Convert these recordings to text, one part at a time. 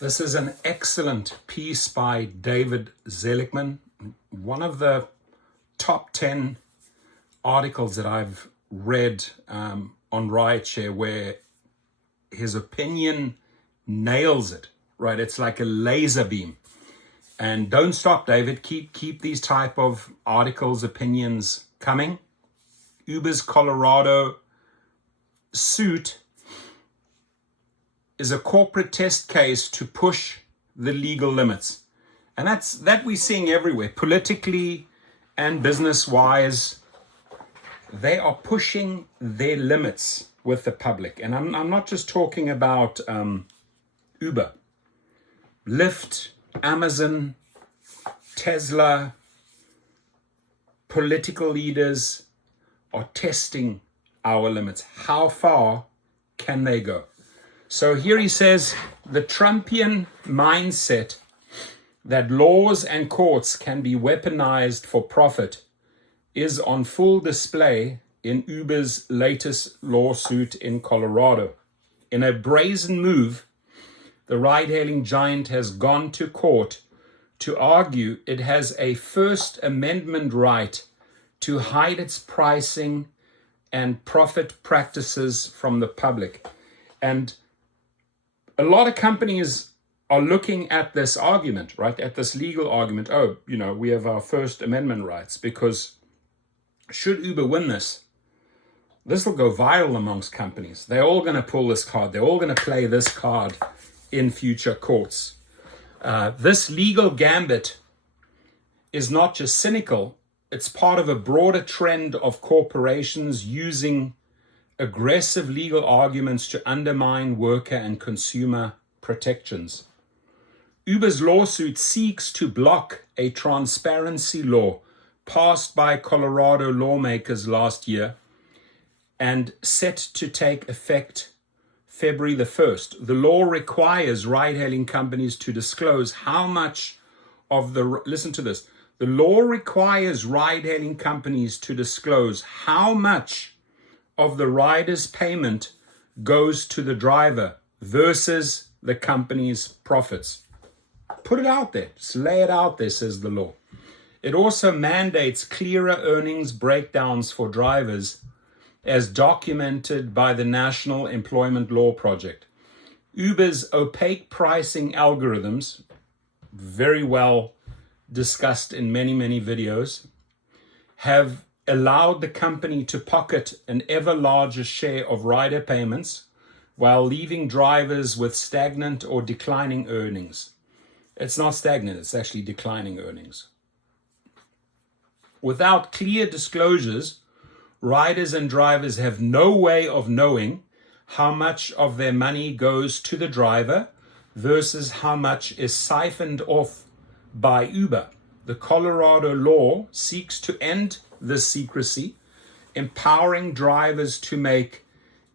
This is an excellent piece by David Seligman, one of the top 10 articles that I've read on Rideshare where his opinion nails it, right? It's like a laser beam. And don't stop, David. Keep these type of articles, opinions coming. Uber's Colorado suit is a corporate test case to push the legal limits. And that we're seeing everywhere, politically and business-wise. They are pushing their limits with the public. And I'm not just talking about Uber. LYFT, Amazon, Tesla, political leaders are testing our limits. How far can they go? So here he says, the Trumpian mindset that laws and courts can be weaponized for profit is on full display in Uber's latest lawsuit in Colorado. In a brazen move, the ride-hailing giant has gone to court to argue it has a First Amendment right to hide its pricing and profit practices from the public. And a lot of companies are looking at this argument, right? At this legal argument. Oh, we have our First Amendment rights, because should Uber win this will go viral amongst companies. They're all going to pull this card. They're all going to play this card in future courts. This legal gambit is not just cynical. It's part of a broader trend of corporations using aggressive legal arguments to undermine worker and consumer protections. Uber's lawsuit seeks to block a transparency law passed by Colorado lawmakers last year and set to take effect February the 1st. The law requires ride-hailing companies to disclose how much of listen to this, the law requires ride-hailing companies to disclose how much of the rider's payment goes to the driver versus the company's profits. Put it out there. Just lay it out there, says the law. It also mandates clearer earnings breakdowns for drivers as documented by the National Employment Law Project. Uber's opaque pricing algorithms, very well discussed in many, many videos, have allowed the company to pocket an ever larger share of rider payments while leaving drivers with stagnant or declining earnings. It's not stagnant, it's actually declining earnings. Without clear disclosures, riders and drivers have no way of knowing how much of their money goes to the driver versus how much is siphoned off by Uber. The Colorado law seeks to end this secrecy, empowering drivers to make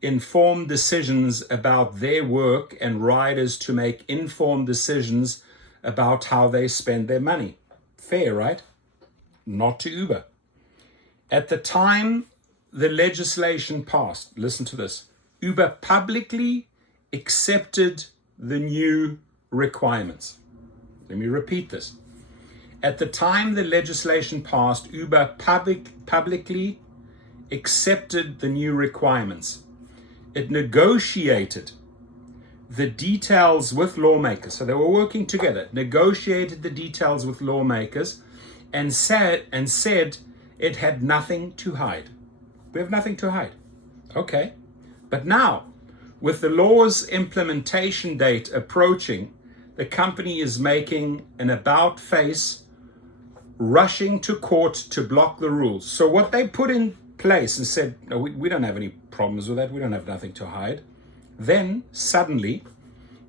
informed decisions about their work and riders to make informed decisions about how they spend their money. Fair, right? Not to Uber. At the time the legislation passed, listen to this, Uber publicly accepted the new requirements. Let me repeat this. At the time the legislation passed, Uber publicly accepted the new requirements. It negotiated the details with lawmakers. So they were working together, negotiated the details with lawmakers and said it had nothing to hide. We have nothing to hide. Okay. But now, with the law's implementation date approaching, the company is making an about-face, rushing to court to block the rules. So what they put in place and said, no, we don't have any problems with that. We don't have nothing to hide. Then suddenly,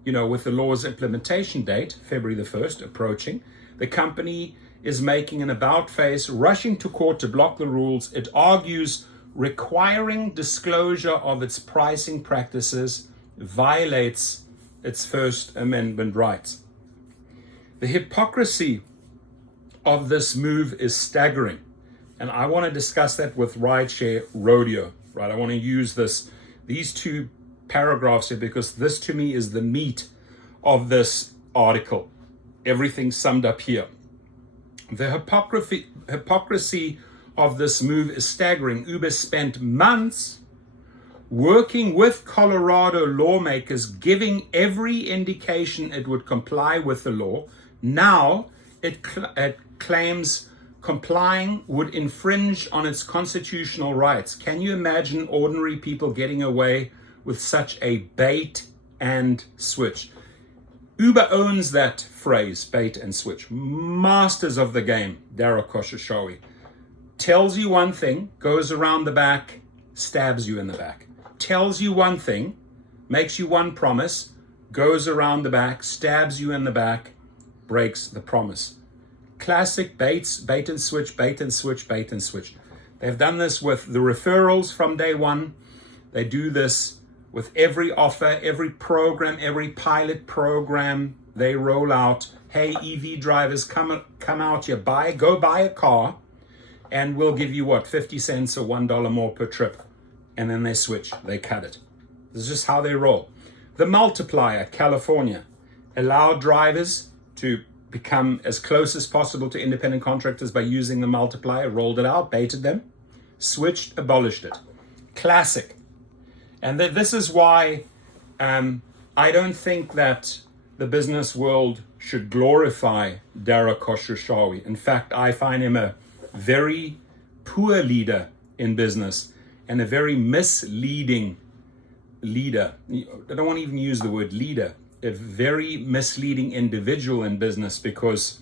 with the law's implementation date, February the 1st, approaching, the company is making an about-face, rushing to court to block the rules. It argues requiring disclosure of its pricing practices violates its First Amendment rights. The hypocrisy of this move is staggering. And I want to discuss that with Rideshare Rodeo, right? I want to use these two paragraphs here because this to me is the meat of this article. Everything summed up here. The hypocrisy of this move is staggering. Uber spent months working with Colorado lawmakers, giving every indication it would comply with the law. Now it claims complying would infringe on its constitutional rights. Can you imagine ordinary people getting away with such a bait and switch? Uber owns that phrase, bait and switch. Masters of the game, Dara Khosrowshahi. Tells you one thing, goes around the back, stabs you in the back. Tells you one thing, makes you one promise, goes around the back, stabs you in the back, breaks the promise. Classic baits, bait and switch, bait and switch, bait and switch. They've done this with the referrals from day one. They do this with every offer, every program, every pilot program they roll out. Hey, EV drivers, come out here, go buy a car, and we'll give you what, 50 cents or $1 more per trip. And then they switch, they cut it. This is just how they roll. The multiplier, California, allowed drivers to become as close as possible to independent contractors by using the multiplier, rolled it out, baited them, switched, abolished it. Classic. And this is why I don't think that the business world should glorify Dara Khosrowshahi. In fact, I find him a very poor leader in business and a very misleading leader. I don't want to even use the word leader. A very misleading individual in business, because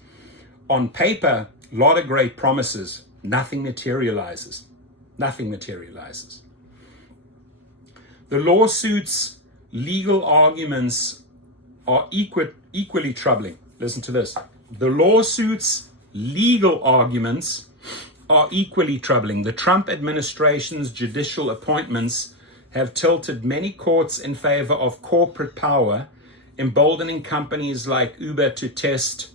on paper, a lot of great promises, nothing materializes. Nothing materializes. The lawsuit's legal arguments are equally troubling. Listen to this. The lawsuit's legal arguments are equally troubling. The Trump administration's judicial appointments have tilted many courts in favor of corporate power, emboldening companies like Uber to test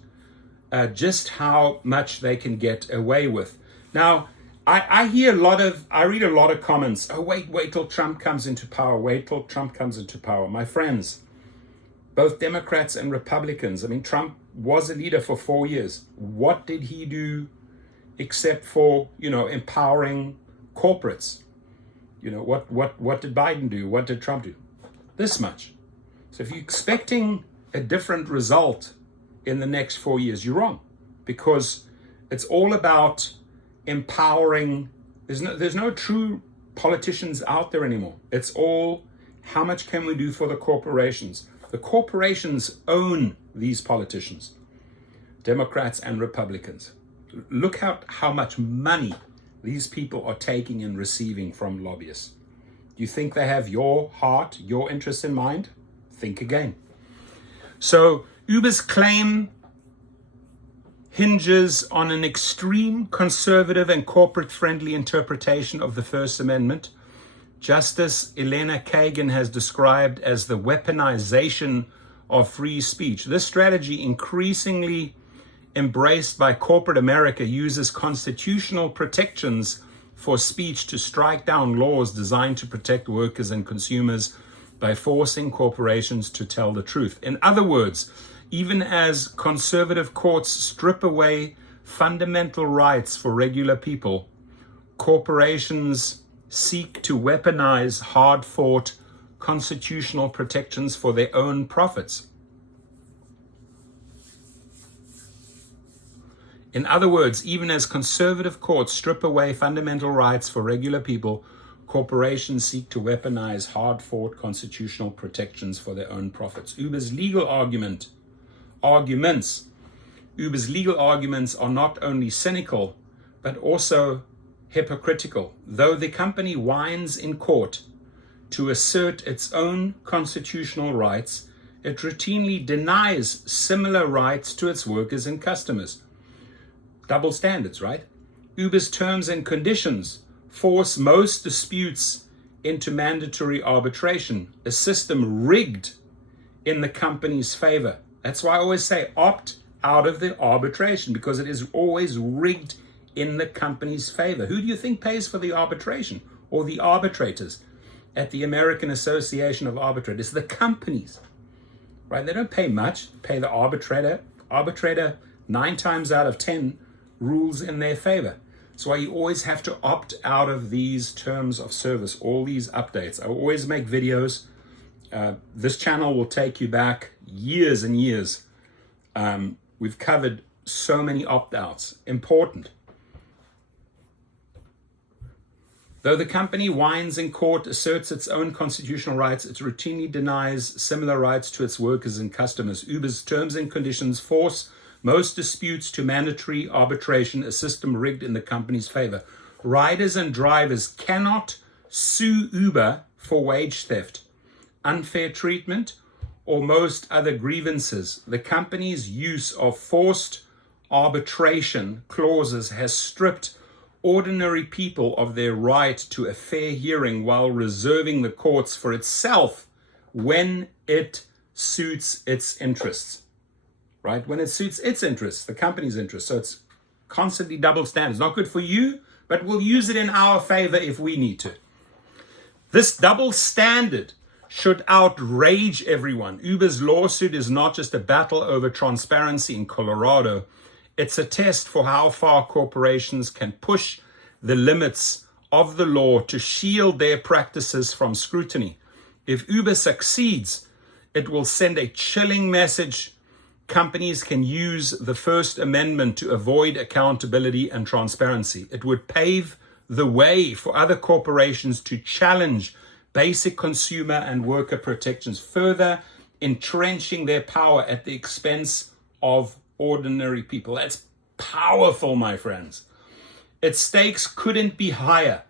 just how much they can get away with. Now, I read a lot of comments. Oh, wait till Trump comes into power. Wait till Trump comes into power. My friends, both Democrats and Republicans. I mean, Trump was a leader for 4 years. What did he do except for, empowering corporates? What did Biden do? What did Trump do? This much. So if you're expecting a different result in the next 4 years, you're wrong, because it's all about empowering. There's no true politicians out there anymore. It's all, how much can we do for the corporations? The corporations own these politicians, Democrats and Republicans. Look at how much money these people are taking and receiving from lobbyists. Do you think they have your heart, your interest in mind? Think again. So Uber's claim hinges on an extreme conservative and corporate-friendly interpretation of the First Amendment. Justice Elena Kagan has described as the weaponization of free speech. This strategy, increasingly embraced by corporate America, uses constitutional protections for speech to strike down laws designed to protect workers and consumers by forcing corporations to tell the truth. In other words, even as conservative courts strip away fundamental rights for regular people, corporations seek to weaponize hard-fought constitutional protections for their own profits. In other words, even as conservative courts strip away fundamental rights for regular people, corporations seek to weaponize hard-fought constitutional protections for their own profits. Uber's legal arguments are not only cynical, but also hypocritical. Though the company whines in court to assert its own constitutional rights, it routinely denies similar rights to its workers and customers. Double standards, right? Uber's terms and conditions force most disputes into mandatory arbitration, a system rigged in the company's favor. That's why I always say opt out of the arbitration, because it is always rigged in the company's favor. Who do you think pays for the arbitration or the arbitrators at the American Association of Arbitrators? The companies, right? They don't pay much. They pay the arbitrator. Arbitrator, 9 times out of 10, rules in their favor. That's why you always have to opt out of these terms of service, all these updates. I always make videos. This channel will take you back years and years. We've covered so many opt-outs. Important. Though the company whines in court, asserts its own constitutional rights, it routinely denies similar rights to its workers and customers. Uber's terms and conditions force most disputes to mandatory arbitration, a system rigged in the company's favor. Riders and drivers cannot sue Uber for wage theft, unfair treatment, or most other grievances. The company's use of forced arbitration clauses has stripped ordinary people of their right to a fair hearing while reserving the courts for itself when it suits its interests. Right? When it suits its interests, the company's interests. So it's constantly double standards. Not good for you, but we'll use it in our favor if we need to. This double standard should outrage everyone. Uber's lawsuit is not just a battle over transparency in Colorado. It's a test for how far corporations can push the limits of the law to shield their practices from scrutiny. If Uber succeeds, it will send a chilling message. Companies can use the First Amendment to avoid accountability and transparency. It would pave the way for other corporations to challenge basic consumer and worker protections, further entrenching their power at the expense of ordinary people. That's powerful, my friends. Its stakes couldn't be higher.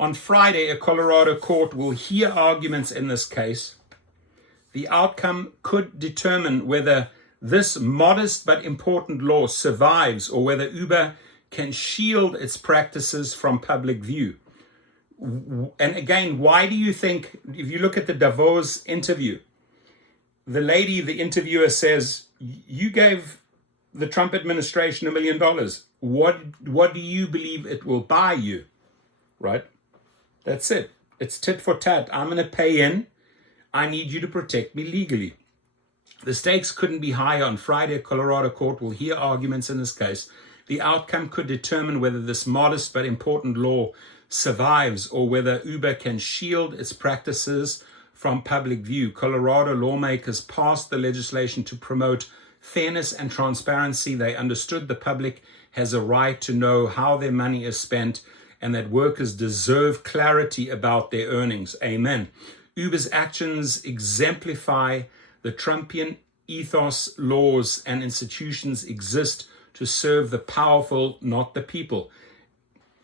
On Friday, a Colorado court will hear arguments in this case. The outcome could determine whether this modest but important law survives or whether Uber can shield its practices from public view. And again, why do you think, if you look at the Davos interview, the interviewer says, you gave the Trump administration $1 million. What do you believe it will buy you? Right? That's it. It's tit for tat. I'm going to pay in. I need you to protect me legally. The stakes couldn't be higher. On Friday, a Colorado court will hear arguments in this case. The outcome could determine whether this modest but important law survives or whether Uber can shield its practices from public view. Colorado lawmakers passed the legislation to promote fairness and transparency. They understood the public has a right to know how their money is spent and that workers deserve clarity about their earnings. Amen. Uber's actions exemplify the Trumpian ethos. Laws and institutions exist to serve the powerful, not the people.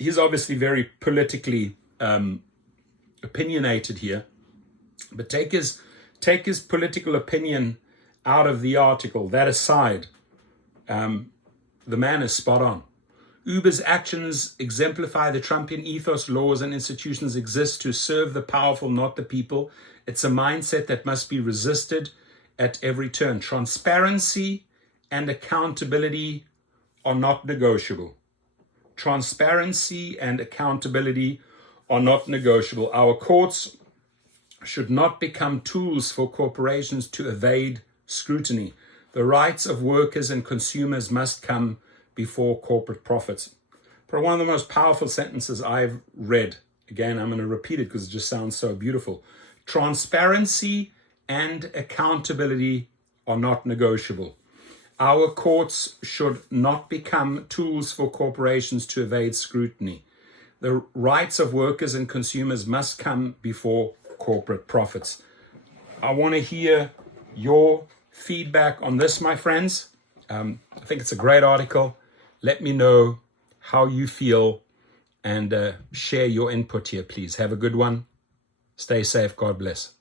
He's obviously very politically opinionated here, but take his political opinion out of the article. That aside, the man is spot on. Uber's actions exemplify the Trumpian ethos. Laws and institutions exist to serve the powerful, not the people. It's a mindset that must be resisted at every turn. Transparency and accountability are not negotiable. Transparency and accountability are not negotiable. Our courts should not become tools for corporations to evade scrutiny. The rights of workers and consumers must come before corporate profits. But one of the most powerful sentences I've read, again, I'm going to repeat it because it just sounds so beautiful. Transparency and accountability are not negotiable. Our courts should not become tools for corporations to evade scrutiny. The rights of workers and consumers must come before corporate profits. I want to hear your feedback on this, my friends. I think it's a great article. Let me know how you feel and share your input here, please. Have a good one. Stay safe. God bless.